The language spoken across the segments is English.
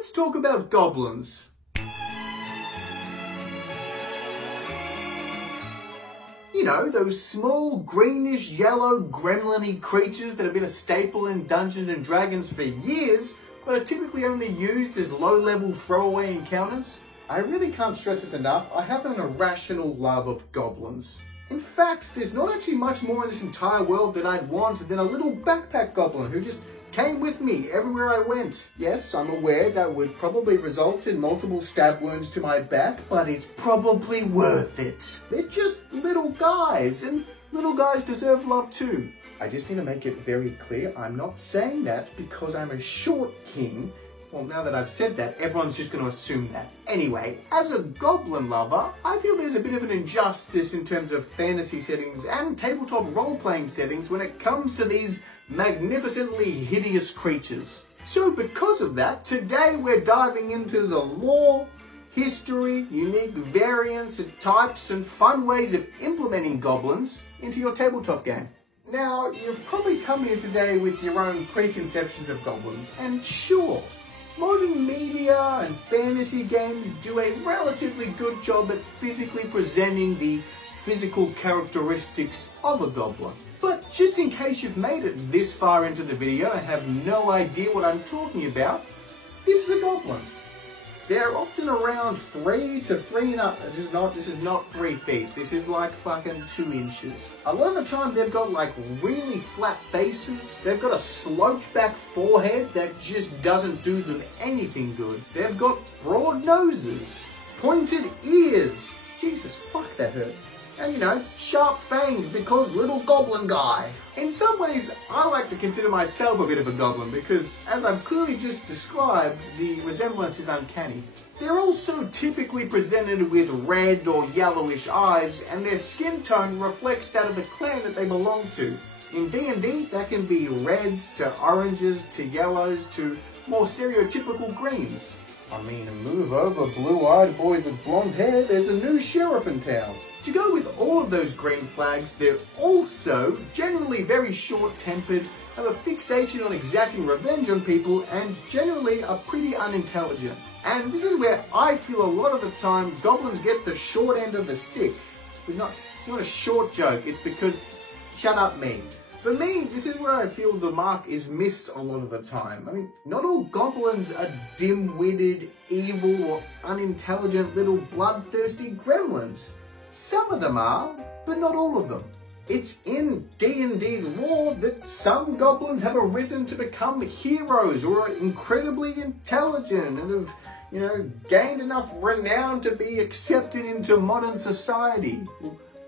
let's talk about goblins. You know, those small, greenish, yellow, gremlin-y creatures that have been a staple in Dungeons & Dragons for years, but are typically only used as low-level throwaway encounters? I really can't stress this enough, I have an irrational love of goblins. In fact, there's not actually much more in this entire world that I'd want than a little backpack goblin who just came with me everywhere I went. Yes, I'm aware that would probably result in multiple stab wounds to my back, but it's probably worth it. They're just little guys, and little guys deserve love too. I just need to make it very clear, I'm not saying that because I'm a short king. Well, now that I've said that, everyone's just going to assume that. Anyway, as a goblin lover, I feel there's a bit of an injustice in terms of fantasy settings and tabletop role-playing settings when it comes to these magnificently hideous creatures. So because of that, today we're diving into the lore, history, unique variants and types and fun ways of implementing goblins into your tabletop game. Now, you've probably come here today with your own preconceptions of goblins, and sure, modern media and fantasy games do a relatively good job at physically presenting the physical characteristics of a goblin. But just in case you've made it this far into the video and have no idea what I'm talking about, this is a goblin. They're often around 3 to 3.5. This is not 3 feet. This is like fucking 2 inches. A lot of the time they've got like really flat faces. They've got a sloped back forehead that just doesn't do them anything good. They've got broad noses, pointed ears. Jesus, fuck, that hurt. And, you know, sharp fangs because little goblin guy. In some ways, I like to consider myself a bit of a goblin because, as I've clearly just described, the resemblance is uncanny. They're also typically presented with red or yellowish eyes, and their skin tone reflects that of the clan that they belong to. In D&D, that can be reds to oranges to yellows to more stereotypical greens. I mean, move over, blue-eyed boy with blonde hair, there's a new sheriff in town. To go with all of those green flags, they're also generally very short-tempered, have a fixation on exacting revenge on people, and generally are pretty unintelligent. And this is where I feel a lot of the time goblins get the short end of the stick. It's not a short joke, it's because, shut up me. For me, this is where I feel the mark is missed a lot of the time. I mean, not all goblins are dim-witted, evil, or unintelligent little bloodthirsty gremlins. Some of them are, but not all of them. It's in D&D lore that some goblins have arisen to become heroes or are incredibly intelligent and have, you know, gained enough renown to be accepted into modern society,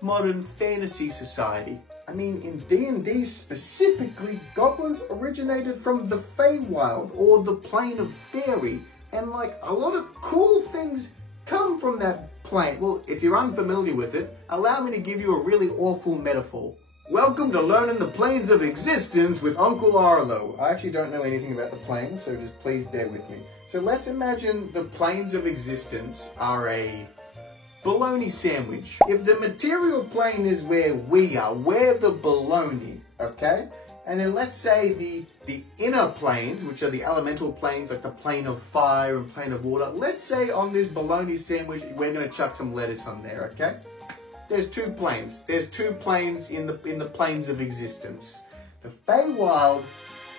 modern fantasy society. I mean, in D&D specifically, goblins originated from the Feywild or the plane of fairy, and like a lot of cool things come from that plane. Well, if you're unfamiliar with it, allow me to give you a really awful metaphor. Welcome to Learning the Planes of Existence with Uncle Arlo. I actually don't know anything about the planes, so just please bear with me. So let's imagine the planes of existence are a bologna sandwich. If the material plane is where we are, we're the bologna, okay? And then let's say the inner planes, which are the elemental planes, like the plane of fire and plane of water, let's say on this bologna sandwich, we're gonna chuck some lettuce on there, okay? There's 2 planes. There's 2 planes in the planes of existence. The Feywild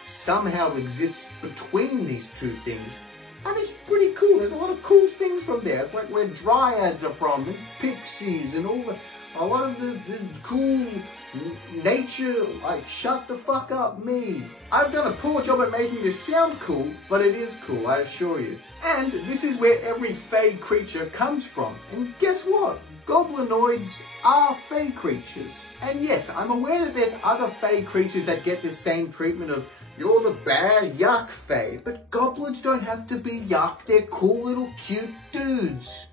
somehow exists between these 2 things. And it's pretty cool. There's a lot of cool things from there. It's like where dryads are from, and pixies, and a lot of the cool nature, like, shut the fuck up me. I've done a poor job at making this sound cool, but it is cool, I assure you. And this is where every Fey creature comes from. And guess what? Goblinoids are Fey creatures. And yes, I'm aware that there's other Fey creatures that get the same treatment of, you're the bad yuck Fey. But goblins don't have to be yuck, they're cool little cute dudes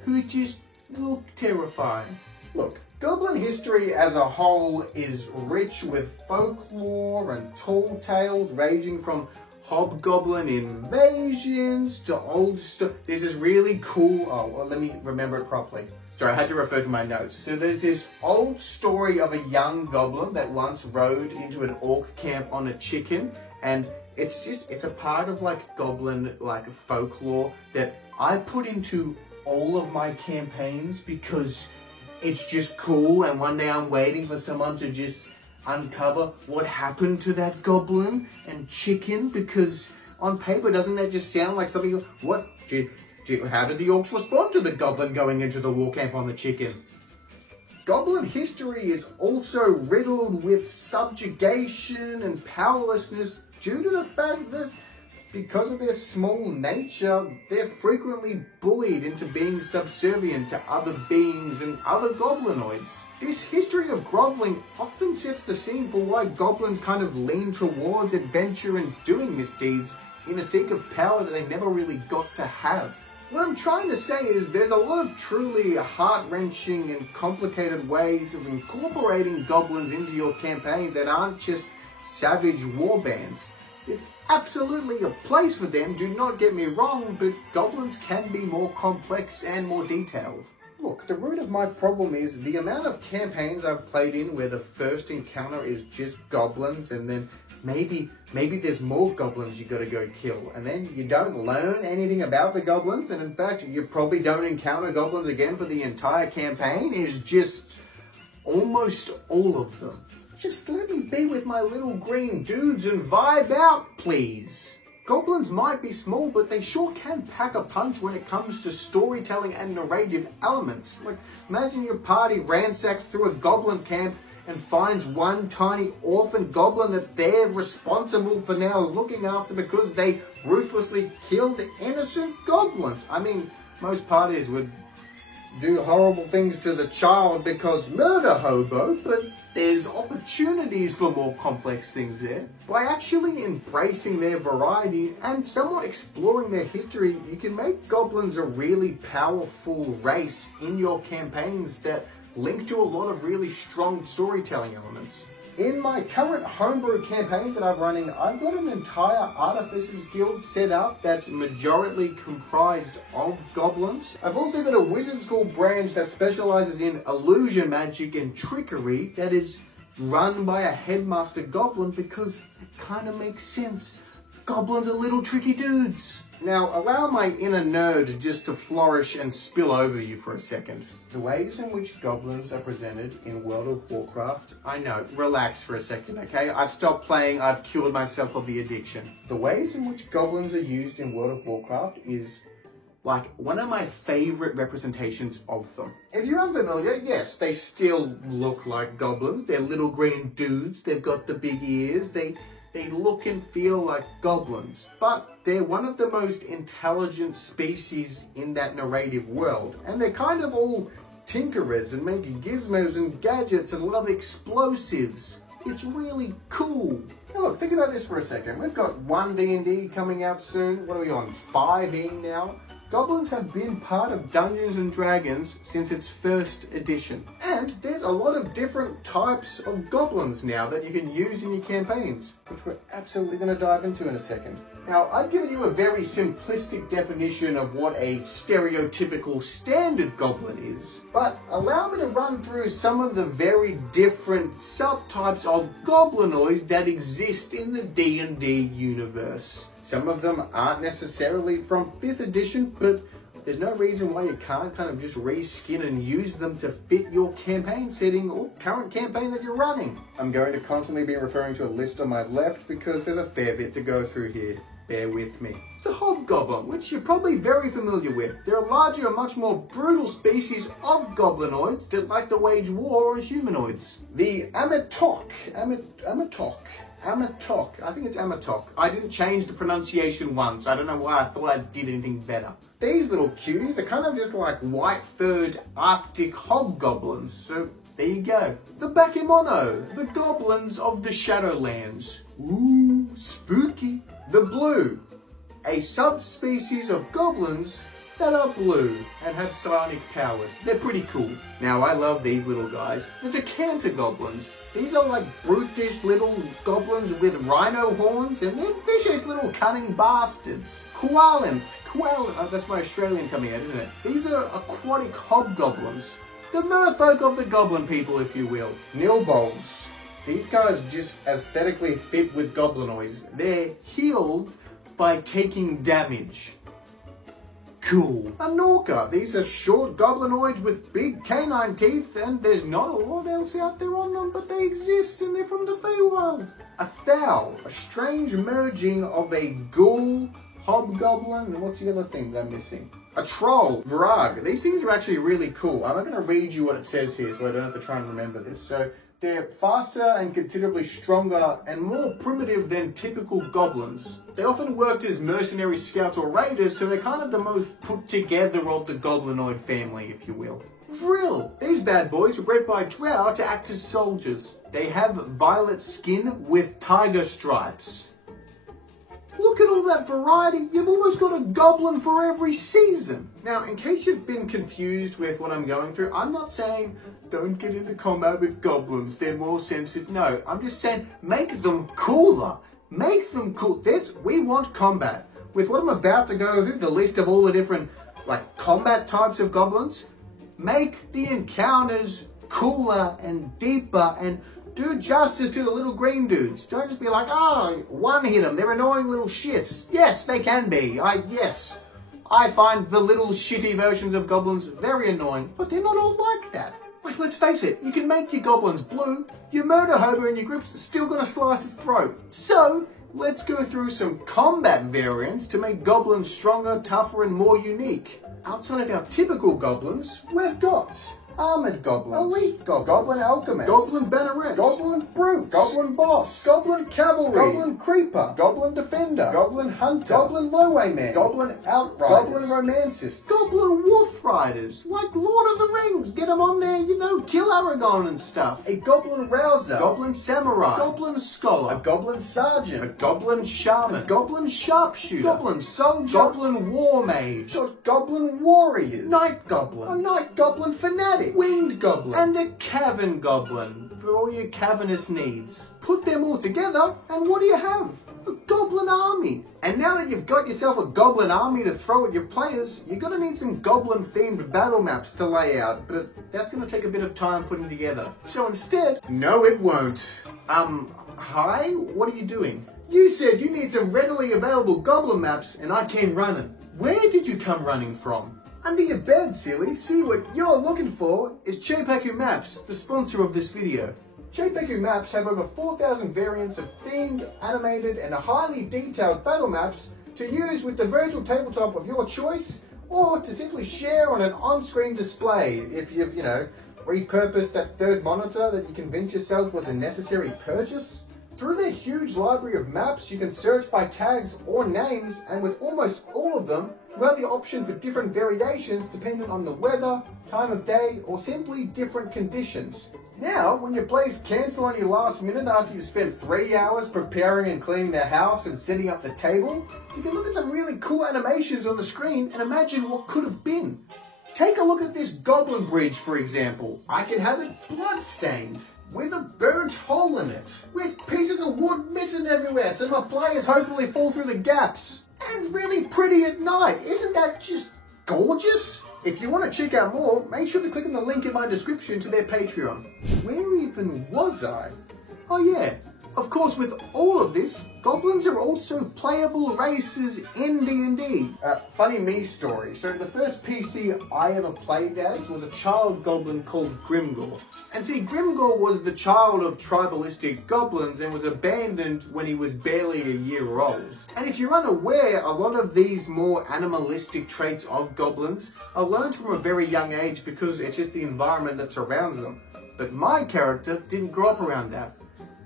who just look terrifying. Look, goblin history as a whole is rich with folklore and tall tales ranging from hobgoblin invasions to old stuff. There's this really cool, let me remember it properly. Sorry, I had to refer to my notes. So there's this old story of a young goblin that once rode into an orc camp on a chicken, and it's a part of like goblin like folklore that I put into all of my campaigns because it's just cool, and one day I'm waiting for someone to just uncover what happened to that goblin and chicken, because on paper, doesn't that just sound like something? What? How did the orcs respond to the goblin going into the war camp on the chicken? Goblin history is also riddled with subjugation and powerlessness due to the fact that because of their small nature, they're frequently bullied into being subservient to other beings and other goblinoids. This history of groveling often sets the scene for why goblins kind of lean towards adventure and doing misdeeds in a seek of power that they never really got to have. What I'm trying to say is there's a lot of truly heart-wrenching and complicated ways of incorporating goblins into your campaign that aren't just savage warbands. There's absolutely a place for them, do not get me wrong, but goblins can be more complex and more detailed. Look, the root of my problem is the amount of campaigns I've played in where the first encounter is just goblins, and then maybe there's more goblins you gotta go kill, and then you don't learn anything about the goblins, and in fact you probably don't encounter goblins again for the entire campaign, is just almost all of them. Just let me be with my little green dudes and vibe out, please. Goblins might be small, but they sure can pack a punch when it comes to storytelling and narrative elements. Like, imagine your party ransacks through a goblin camp and finds one tiny orphan goblin that they're responsible for now looking after because they ruthlessly killed innocent goblins. I mean, most parties would do horrible things to the child because murder hobo, but there's opportunities for more complex things there. By actually embracing their variety and somewhat exploring their history, you can make goblins a really powerful race in your campaigns that link to a lot of really strong storytelling elements. In my current homebrew campaign that I'm running, I've got an entire Artificers Guild set up that's majority comprised of goblins. I've also got a Wizard School branch that specializes in illusion magic and trickery that is run by a headmaster goblin because it kind of makes sense. Goblins are little tricky dudes. Now, allow my inner nerd just to flourish and spill over you for a second. The ways in which goblins are presented in World of Warcraft, I know, relax for a second, okay? I've stopped playing, I've cured myself of the addiction. The ways in which goblins are used in World of Warcraft is like one of my favorite representations of them. If you're unfamiliar, yes, they still look like goblins. They're little green dudes, they've got the big ears, they look and feel like goblins, but they're one of the most intelligent species in that narrative world. And they're kind of all tinkerers and make gizmos and gadgets and love explosives. It's really cool. Now look, think about this for a second. We've got 1 D&D coming out soon. What are we on, 5E now? Goblins have been part of Dungeons & Dragons since its first edition. And there's a lot of different types of goblins now that you can use in your campaigns, which we're absolutely going to dive into in a second. Now, I've given you a very simplistic definition of what a stereotypical standard goblin is, but allow me to run through some of the very different subtypes of goblinoids that exist in the D&D universe. Some of them aren't necessarily from 5th edition, but there's no reason why you can't kind of just reskin and use them to fit your campaign setting or current campaign that you're running. I'm going to constantly be referring to a list on my left because there's a fair bit to go through here. Bear with me. The Hobgoblin, which you're probably very familiar with. They're a larger and much more brutal species of goblinoids that like to wage war on humanoids. The Amatok. I think it's Amatok. I didn't change the pronunciation once. I don't know why I thought I did anything better. These little cuties are kind of just like white-furred Arctic hobgoblins. So there you go. The Bakemono, the goblins of the Shadowlands. Ooh, spooky. The Blue, a subspecies of goblins that are blue and have psionic powers. They're pretty cool. Now, I love these little guys. The Decanter goblins. These are like brutish little goblins with rhino horns, and they're vicious little cunning bastards. Koalinth. That's my Australian coming out, isn't it? These are aquatic hobgoblins. The merfolk of the goblin people, if you will. Nilbolgs. These guys just aesthetically fit with goblinoids. They're healed by taking damage. Cool. A Norca. These are short goblinoids with big canine teeth, and there's not a lot else out there on them, but they exist and they're from the Feywild. A Thal. A strange merging of a ghoul, hobgoblin, and what's the other thing that I'm missing? A troll. Vrag. These things are actually really cool. I'm not going to read you what it says here, so I don't have to try and remember this. So they're faster and considerably stronger and more primitive than typical goblins. They often worked as mercenary scouts or raiders, so they're kind of the most put together of the goblinoid family, if you will. Vril. These bad boys were bred by Drow to act as soldiers. They have violet skin with tiger stripes. Look at all that variety. You've almost got a goblin for every season. Now, in case you've been confused with what I'm going through, I'm not saying don't get into combat with goblins. They're more sensitive. No, I'm just saying make them cooler. Make them cool. We want combat. With what I'm about to go through, the list of all the different combat types of goblins, make the encounters cooler and deeper and do justice to the little green dudes. Don't just be like, oh, one hit them. They're annoying little shits. Yes, they can be. Yes, I find the little shitty versions of goblins very annoying, but they're not all like that. Like, let's face it, you can make your goblins blue. Your murder hobo in your grips is still gonna slice its throat. So, let's go through some combat variants to make goblins stronger, tougher, and more unique. Outside of our typical goblins, we've got armored goblins, elite goblins, goblin alchemists, goblin bannerets, goblin brutes, goblin boss, goblin cavalry, goblin creeper, goblin defender, goblin hunter, goblin lowwayman, goblin outriders, goblin romancists, goblin wolf riders, like Lord of the Rings. Get them on there, kill Aragorn and stuff. A goblin rouser, goblin samurai, goblin scholar, a goblin sergeant, a goblin shaman, a goblin sharpshooter, goblin soldier, goblin war mage, goblin warriors, night goblin, a night goblin fanatic, winged goblin, and a cavern goblin for all your cavernous needs. Put them all together, and what do you have? A goblin army. And now that you've got yourself a goblin army to throw at your players, you're gonna need some goblin-themed battle maps to lay out, but that's gonna take a bit of time putting together. So instead, no it won't. Hi? What are you doing? You said you need some readily available goblin maps, and I came running. Where did you come running from? Under your bed, silly. See, what you're looking for is Cheipeku Maps, the sponsor of this video. Cheipeku Maps have over 4,000 variants of themed, animated, and highly detailed battle maps to use with the virtual tabletop of your choice, or to simply share on an on-screen display if you've, repurposed that third monitor that you convinced yourself was a necessary purchase. Through their huge library of maps, you can search by tags or names, and with almost all of them, you have the option for different variations depending on the weather, time of day, or simply different conditions. Now, when your players cancel on you last minute after you've spent 3 hours preparing and cleaning their house and setting up the table, you can look at some really cool animations on the screen and imagine what could have been. Take a look at this goblin bridge, for example. I can have it blood-stained, with a burnt hole in it, with pieces of wood missing everywhere so my players hopefully fall through the gaps. And really pretty at night. Isn't that just gorgeous? If you want to check out more, make sure to click on the link in my description to their Patreon. Where even was I? Oh yeah, of course with all of this, goblins are also playable races in D&D. Funny me story. So the first PC I ever played as was a child goblin called Grimgor. And see, Grimgor was the child of tribalistic goblins and was abandoned when he was barely a year old. And if you're unaware, a lot of these more animalistic traits of goblins are learned from a very young age because it's just the environment that surrounds them. But my character didn't grow up around that.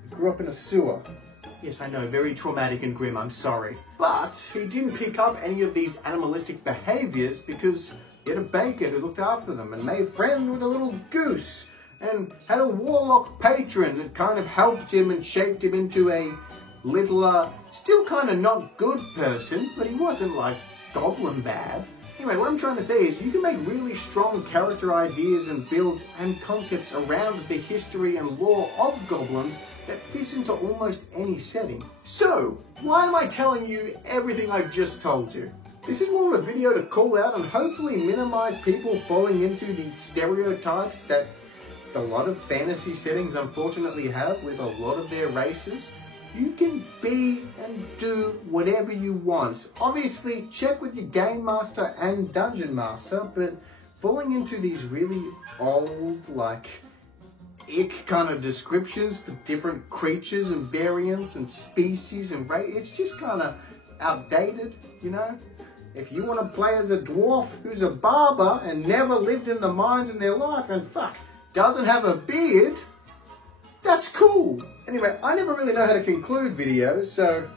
He grew up in a sewer. Yes, I know, very traumatic and grim, I'm sorry. But he didn't pick up any of these animalistic behaviors because he had a baker who looked after them and made friends with a little goose, and had a warlock patron that kind of helped him and shaped him into a little, still kind of not good person, but he wasn't like goblin bad. Anyway, what I'm trying to say is you can make really strong character ideas and builds and concepts around the history and lore of goblins that fits into almost any setting. So, why am I telling you everything I've just told you? This is more of a video to call out and hopefully minimize people falling into the stereotypes that a lot of fantasy settings unfortunately have with a lot of their races, you can be and do whatever you want. Obviously, check with your Game Master and Dungeon Master, but falling into these really old, like, ick kind of descriptions for different creatures and variants and species and it's just kind of outdated, you know? If you want to play as a dwarf who's a barber and never lived in the mines in their life and doesn't have a beard, that's cool. Anyway, I never really know how to conclude videos, so